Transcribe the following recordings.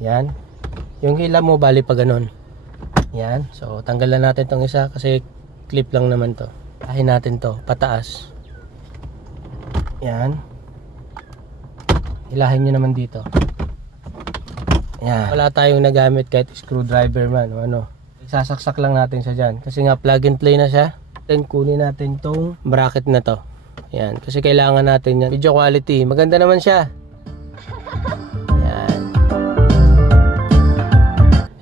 Yan. Yung hila mo bali pa ganun. Yan. So tanggalan natin tong isa kasi clip lang naman to. Tahin natin to pataas. Yan. Hilahin nyo naman dito. Yan. Wala tayong nagamit kahit screwdriver man o ano. Sasaksak lang natin siya dyan. Kasi nga plug and play na siya. Then kunin natin tong bracket na to. Yan. Kasi kailangan natin yan. Video quality. Maganda naman siya. Yan.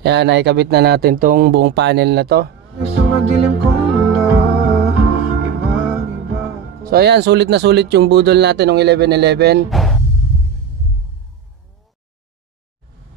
Yan. Naikabit na natin tong buong panel na to. So ayan. Sulit na sulit yung budol natin ng 1111.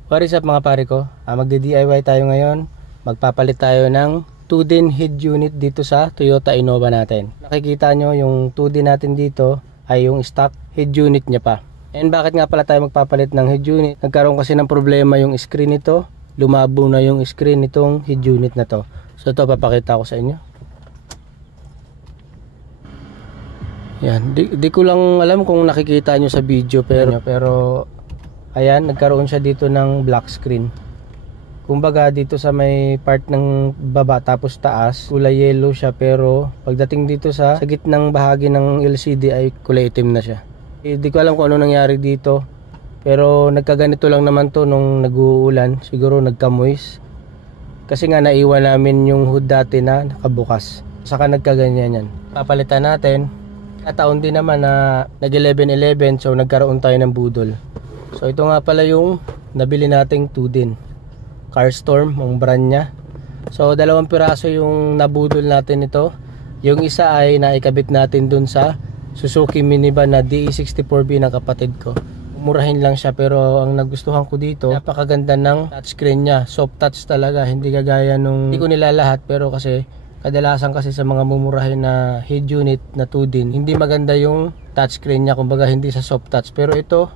What is up mga pare ko? Magdi-DIY tayo ngayon. Magpapalit tayo ng 2DIN head unit dito sa Toyota Innova natin. Nakikita nyo yung 2DIN natin dito ay yung stock head unit nya pa. And bakit nga pala tayo magpapalit ng head unit? Nagkaroon kasi ng problema yung screen nito. Lumabo na yung screen nitong head unit na to. So ito papakita ko sa inyo. Yan. Di ko lang alam kung nakikita nyo sa video pero ayan, nagkaroon siya dito ng black screen. Kumbaga dito sa may part ng baba tapos taas, kulay yellow siya pero pagdating dito sa gitnang bahagi ng LCD ay kulay itim na siya. Hindi ko alam kung ano nangyari dito. Pero nagkaganito lang naman to nung nag-uulan. Siguro nagka-moist. Kasi nga naiwan namin yung hood dati na nakabukas. Saka nagkaganyan yan. Papalitan natin. Taon din naman na nag-1111 so nagkaroon tayo ng budol. So ito nga pala yung nabili nating 2DIN Carstorm, ang brand nya. So dalawang piraso yung nabudol natin ito. Yung isa ay naikabit natin dun sa Suzuki minivan na DE64B ng kapatid ko. Murahin lang siya pero ang nagustuhan ko dito, napakaganda ng touchscreen nya. Soft touch talaga, hindi kagaya nung hindi ko nilalahat pero kasi kadalasan kasi sa mga mumurahin na head unit na 2DIN, hindi maganda yung touchscreen nya, kumbaga hindi sa soft touch. Pero ito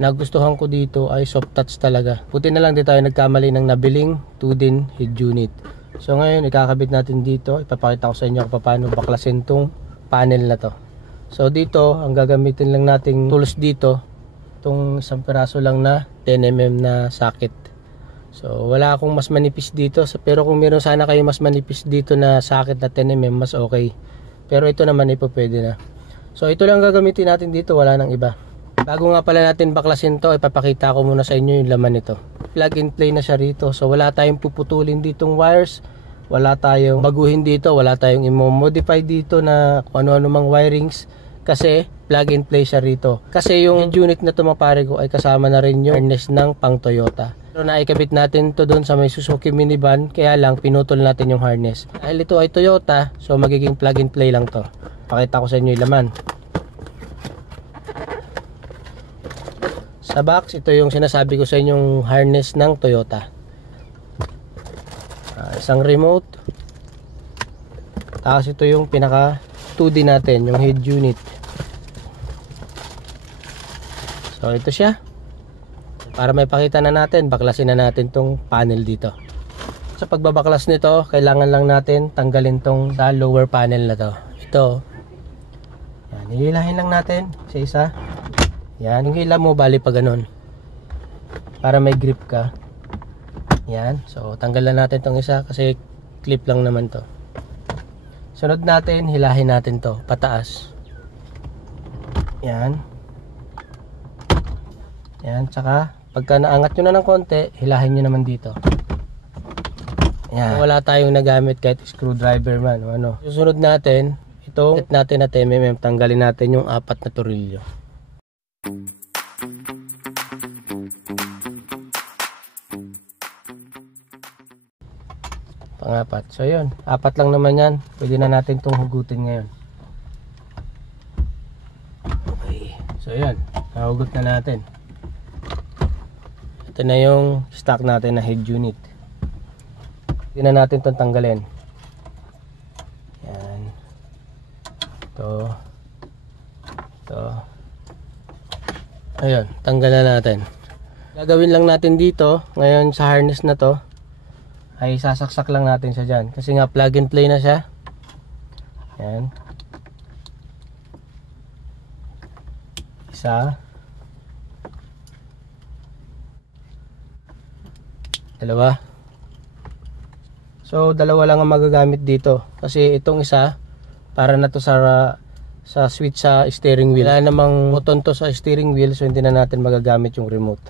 nagustuhan ko dito ay soft touch talaga. Buti na lang di tayo nagkamali ng nabiling 2DIN head unit. So ngayon ikakabit natin dito. Ipapakita ko sa inyo kung paano baklasin tong panel na to. So dito ang gagamitin lang nating tools dito, itong isang piraso lang na 10mm na socket. So wala akong mas manipis dito, pero kung meron sana kayo mas manipis dito na socket na 10mm mas okay. Pero ito naman ay po pwede na. So ito lang gagamitin natin dito, wala nang iba. Bago nga pala natin baklasin to, ipapakita ko muna sa inyo yung laman nito. Plug and play na siya rito. So wala tayong puputulin ditong wires, wala tayong baguhin dito, wala tayong i-modify dito na kung ano-ano mang wirings kasi plug and play siya rito. Kasi yung unit na to mga pare ko ay kasama na rin yung harness ng pang Toyota. Pero naikabit natin to doon sa may Suzuki minivan, kaya lang pinutol natin yung harness. Dahil ito ay Toyota, so magiging plug and play lang to. Pakita ko sa inyo yung laman. Sa box, ito yung sinasabi ko sa inyong harness ng Toyota. Isang remote. Tapos ito yung pinaka 2D natin, yung head unit. So ito siya. Para may pakita na natin, baklasin na natin tong panel dito. Sa pagbabaklas nito, kailangan lang natin tanggalin tong sa lower panel na to. Ito. Yan, nililahin lang natin sa isa. Yan, yung hila mo bali pa ganun. Para may grip ka. Yan, so tanggalan natin tong isa kasi clip lang naman to. Sunod natin, hilahin natin to pataas. Yan. Yan, tsaka pagka naangat nyo na ng konti, hilahin nyo naman dito. Yan. Wala tayong nagamit kahit screwdriver man o ano. Susunod natin, itong natin na 10mm, tanggalin natin yung 4 na torilyo. Pang-4. So yun, 4 lang naman yan. Pwede na natin itong hugutin ngayon. Okay. So yun, nahugot na natin. Ito na yung stock natin na head unit. Pwede na natin itong tanggalin. Yan. Ito. Ayun, tanggalan natin. Gagawin lang natin dito ngayon sa harness na to ay sasaksak lang natin siya dyan kasi nga plug and play na siya. Yan. Isa. Dalawa. So dalawa lang ang magagamit dito kasi itong isa para na to sa switch sa steering wheel. Wala namang button to sa steering wheel, so hindi na natin magagamit yung remote.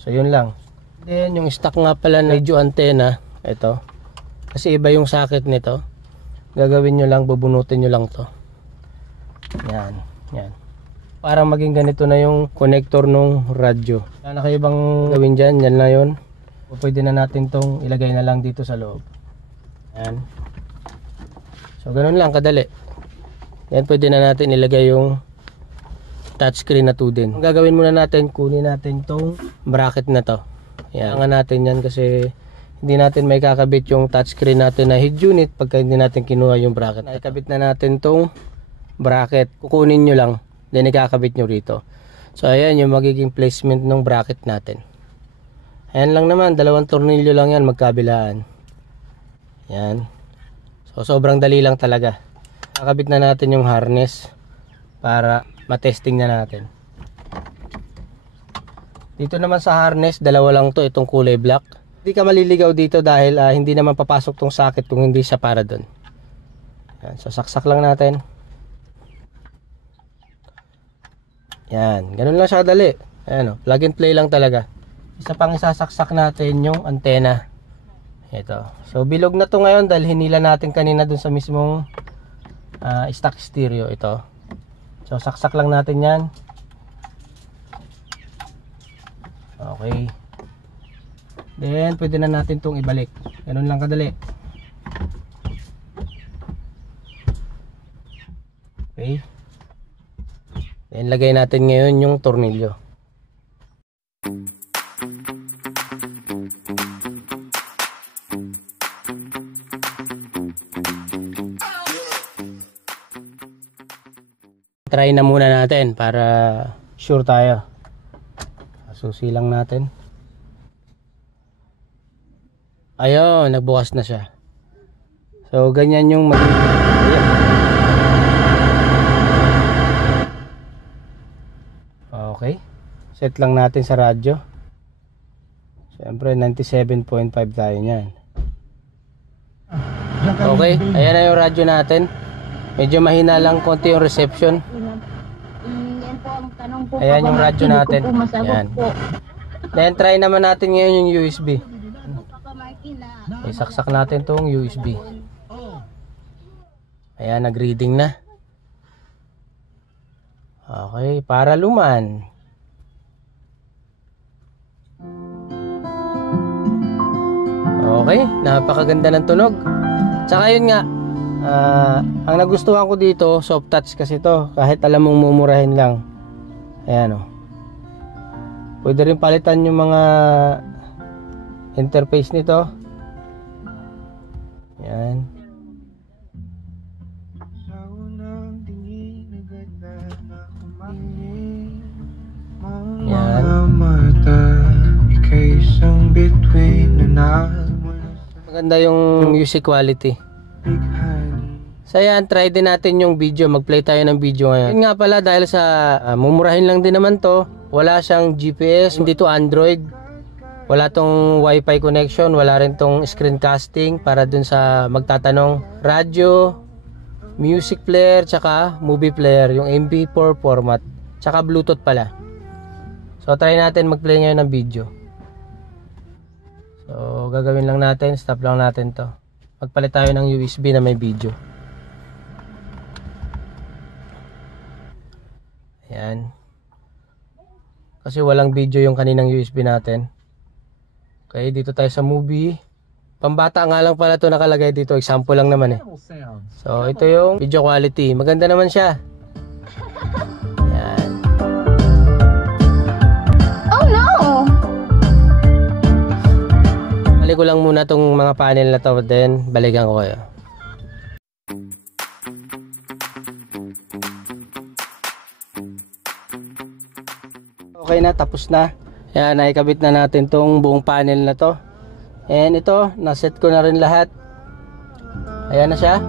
So yun lang. Then yung stock nga pala na radio antenna, ito. Kasi iba yung socket nito. Gagawin nyo lang, bubunutin nyo lang to. Yan, yan. Para maging ganito na yung connector nung radyo. Wala na kayo bang gawin dyan, yan na yun. O pwede na natin tong ilagay na lang dito sa loob. Yan. So ganun lang kadali. Yan, pwede na natin ilagay yung touchscreen na 2 din. Ang gagawin muna natin, kunin natin tong bracket na to. Yan, kailangan natin yan kasi hindi natin may kakabit yung touchscreen natin na head unit pagka hindi natin kinuha yung bracket. Nakikabit na natin tong bracket. Kukunin nyo lang, then ikakabit nyo rito. So ayan yung magiging placement ng bracket natin. Ayan lang naman, 2 tornilyo lang yan magkabilaan. Yan. So sobrang dali lang talaga. Kakabit na natin yung harness para matesting na natin. Dito naman sa harness, 2 lang to, itong kulay black. Hindi ka maliligaw dito dahil hindi naman papasok tong socket kung hindi siya para doon. Yan, so saksak lang natin. Yan, ganun lang siya kadali. Ayan o, plug and play lang talaga. Isa pang isasaksak natin yung antena. Ito. So bilog na to ngayon dahil hinila natin kanina dun sa mismong stock stereo. Ito. So saksak lang natin yan. Okay. Then pwede na natin tong ibalik. Ganun lang kadali. Okay. Then lagay natin ngayon yung tornilyo. Try na muna natin para sure tayo. Susi lang natin. Ayun, nagbukas na siya. So ganyan yung okay. Set lang natin sa radyo. Siyempre 97.5 tayo niyan. Okay, ayan na yung radyo natin. Medyo mahina lang konti yung reception. Ayan yung radyo natin. Ayan. Then try naman natin ngayon yung USB. Isaksak natin tong USB. Ayan, nag-reading na. Okay, para luman. Okay, napakaganda ng tunog. Tsaka yun nga, ang nagustuhan ko dito, soft touch kasi to. Kahit alam mong mumurahin lang. Ayan o. Pwede rin palitan yung mga interface nito. Ayan. Ayan. Maganda yung music quality. So yan, try din natin yung video. Mag-play tayo ng video ngayon. Yun nga pala, dahil sa mumurahin lang din naman to, wala siyang GPS, hindi to Android, wala tong Wi-Fi connection, wala rin tong screencasting para dun sa magtatanong. Radio, music player, tsaka movie player, yung MP4 format, tsaka Bluetooth pala. So try natin mag-play ngayon ng video. So gagawin lang natin, stop lang natin to. Magpalit tayo ng USB na may video. Ayan. Kasi walang video yung kaninang USB natin. Okay, dito tayo sa movie. Pambata nga lang pala ito nakalagay dito. Example lang naman eh. So ito yung video quality. Maganda naman siya. Ayan. Oh no! Balik ko lang muna tong mga panel na to. Then balikan ko kayo. Okay na, tapos na. Ayan, naikabit na natin tong buong panel na to. And ito, naset ko na rin lahat. Ayan na siya.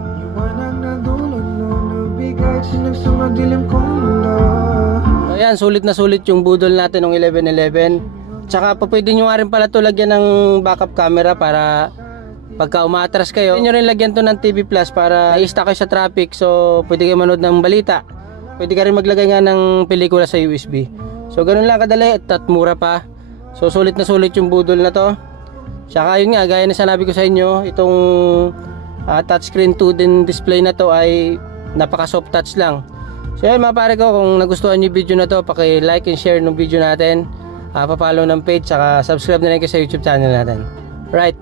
So ayan, sulit na sulit yung budol natin ng 1111. Tsaka pa pwede nyo nga rin pala to lagyan ng backup camera para pagka umaatras kayo, pwede nyo rin lagyan to ng TV Plus para i-stuck kayo sa traffic. So pwede kayo manood ng balita. Pwede ka rin maglagay nga ng pelikula sa USB. So ganun lang kadali at mura pa. So sulit na sulit yung budol na to. Tsaka yun nga, gaya na sinabi ko sa inyo, itong touchscreen 2 display na to ay napaka soft touch lang. So yun mga pare ko, kung nagustuhan nyo yung video na to, paki-like and share ng video natin, pa-follow ng page, saka subscribe na rin kayo sa YouTube channel natin. Right.